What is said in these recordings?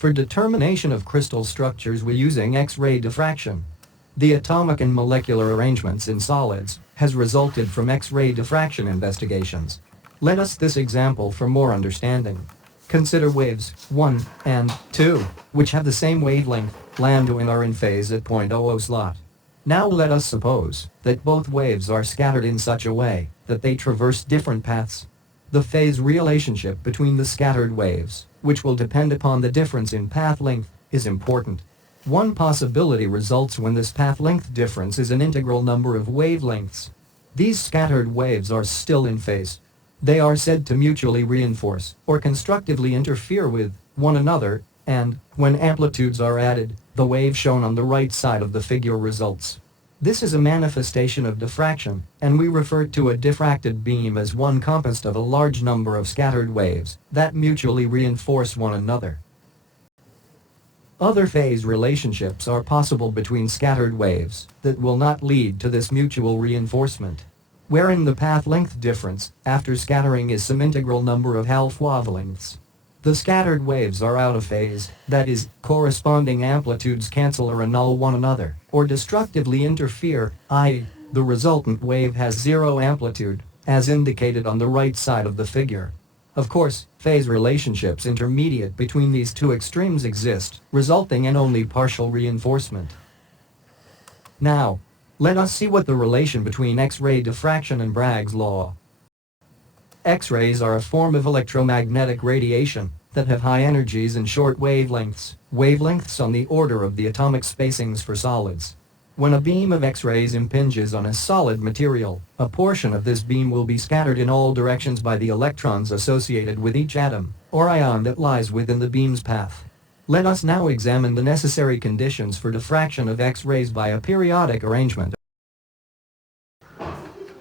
For determination of crystal structures we're using X-ray diffraction. The atomic and molecular arrangements in solids has resulted from X-ray diffraction investigations. Let us this example for more understanding. Consider waves 1 and 2, which have the same wavelength, lambda and are in phase at 0.00 slot. Now let us suppose that both waves are scattered in such a way that they traverse different paths. The phase relationship between the scattered waves, which will depend upon the difference in path length, is important. One possibility results when this path length difference is an integral number of wavelengths. These scattered waves are still in phase. They are said to mutually reinforce or constructively interfere with one another, and, when amplitudes are added, the wave shown on the right side of the figure results. This is a manifestation of diffraction, and we refer to a diffracted beam as one composed of a large number of scattered waves that mutually reinforce one another. Other phase relationships are possible between scattered waves that will not lead to this mutual reinforcement, wherein the path length difference after scattering is some integral number of half wavelengths. The scattered waves are out of phase, that is, corresponding amplitudes cancel or annul one another, or destructively interfere, i.e., the resultant wave has zero amplitude, as indicated on the right side of the figure. Of course, phase relationships intermediate between these two extremes exist, resulting in only partial reinforcement. Now, let us see what the relation between X-ray diffraction and Bragg's law. X-rays are a form of electromagnetic radiation that have high energies and short wavelengths on the order of the atomic spacings for solids. When a beam of X-rays impinges on a solid material, a portion of this beam will be scattered in all directions by the electrons associated with each atom or ion that lies within the beam's path. Let us now examine the necessary conditions for diffraction of X-rays by a periodic arrangement.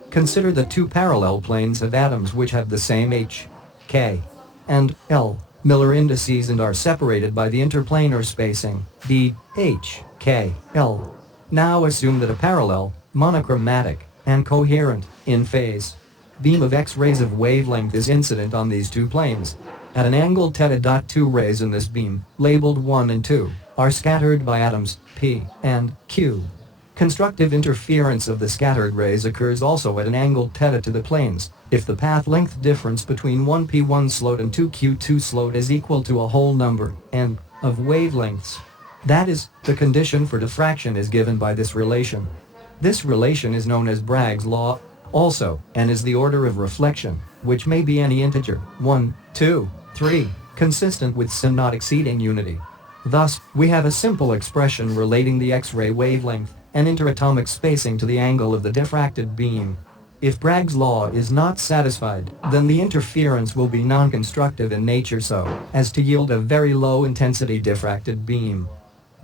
Consider the two parallel planes of atoms which have the same H, K, and L Miller indices and are separated by the interplanar spacing, d, H, K, L. Now assume that a parallel, monochromatic, and coherent, in phase beam of X-rays of wavelength is incident on these two planes. At an angle θ. Two rays in this beam, labeled 1 and 2, are scattered by atoms, P and Q. Constructive interference of the scattered rays occurs also at an angle θ to the planes, if the path length difference between 1p1 slot and 2q2 slot is equal to a whole number, n, of wavelengths. That is, the condition for diffraction is given by this relation. This relation is known as Bragg's law, also, and is the order of reflection, which may be any integer, 1, 2, 3, consistent with some not exceeding unity. Thus, we have a simple expression relating the X-ray wavelength and interatomic spacing to the angle of the diffracted beam. If Bragg's law is not satisfied, then the interference will be non-constructive in nature so as to yield a very low intensity diffracted beam.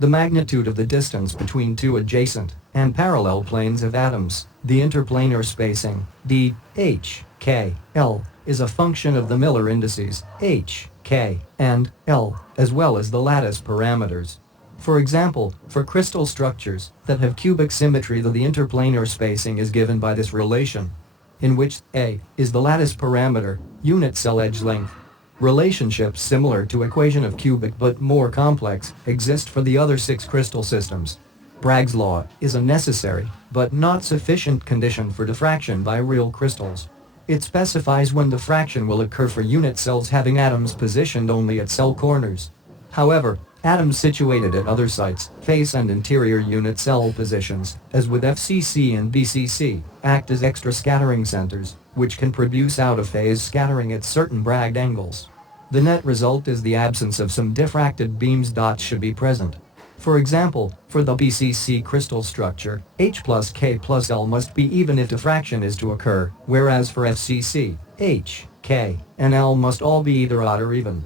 The magnitude of the distance between two adjacent and parallel planes of atoms, the interplanar spacing, d, h, k, l, is a function of the Miller indices, h, k, and l, as well as the lattice parameters. For example, for crystal structures that have cubic symmetry, the interplanar spacing is given by this relation, in which A is the lattice parameter, unit cell edge length. Relationships similar to equation of cubic but more complex exist for the other 6 crystal systems. Bragg's law is a necessary but not sufficient condition for diffraction by real crystals. It specifies when diffraction will occur for unit cells having atoms positioned only at cell corners. However, atoms situated at other sites, face and interior unit cell positions, as with FCC and BCC, act as extra scattering centers, which can produce out-of-phase scattering at certain Bragg angles. The net result is the absence of some diffracted beams. Should be present. For example, for the BCC crystal structure, H plus K plus L must be even if diffraction is to occur, whereas for FCC, H, K, and L must all be either odd or even.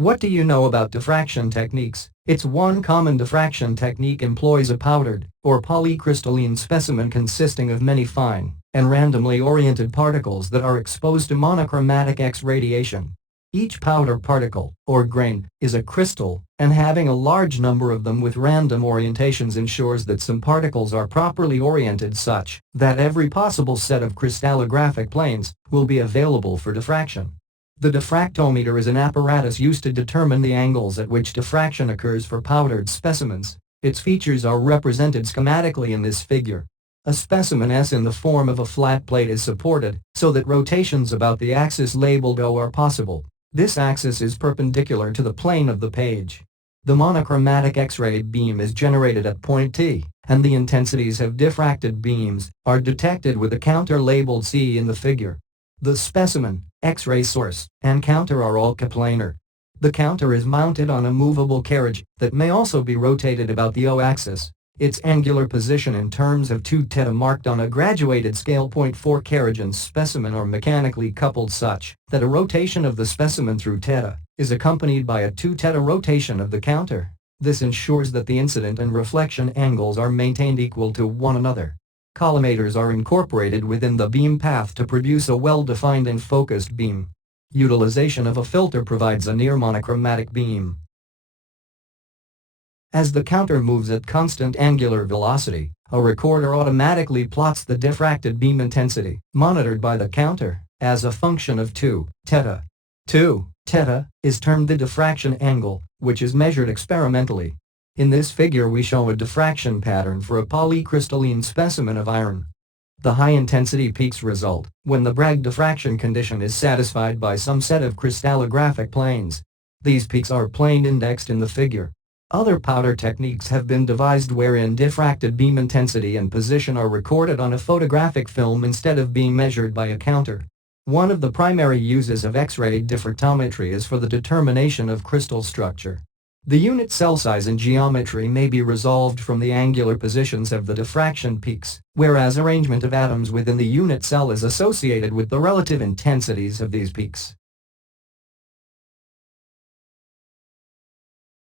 What do you know about diffraction techniques? It's one common diffraction technique employs a powdered or polycrystalline specimen consisting of many fine and randomly oriented particles that are exposed to monochromatic X radiation. Each powder particle or grain is a crystal, and having a large number of them with random orientations ensures that some particles are properly oriented such that every possible set of crystallographic planes will be available for diffraction. The diffractometer is an apparatus used to determine the angles at which diffraction occurs for powdered specimens. Its features are represented schematically in this figure. A specimen S in the form of a flat plate is supported so that rotations about the axis labeled O are possible. This axis is perpendicular to the plane of the page. The monochromatic X-ray beam is generated at point T, and the intensities of diffracted beams are detected with a counter labeled C in the figure. The specimen, X-ray source, and counter are all coplanar. The counter is mounted on a movable carriage that may also be rotated about the O-axis. Its angular position in terms of 2 θ marked on a graduated scale. Point 4 carriage and specimen are mechanically coupled such that a rotation of the specimen through θ is accompanied by a 2 θ rotation of the counter. This ensures that the incident and reflection angles are maintained equal to one another. Collimators are incorporated within the beam path to produce a well-defined and focused beam. Utilization of a filter provides a near monochromatic beam. As the counter moves at constant angular velocity, a recorder automatically plots the diffracted beam intensity, monitored by the counter, as a function of 2 θ. 2 θ is termed the diffraction angle, which is measured experimentally. In this figure we show a diffraction pattern for a polycrystalline specimen of iron. The high-intensity peaks result when the Bragg diffraction condition is satisfied by some set of crystallographic planes. These peaks are plane-indexed in the figure. Other powder techniques have been devised wherein diffracted beam intensity and position are recorded on a photographic film instead of being measured by a counter. One of the primary uses of X-ray diffractometry is for the determination of crystal structure. The unit cell size and geometry may be resolved from the angular positions of the diffraction peaks, whereas arrangement of atoms within the unit cell is associated with the relative intensities of these peaks.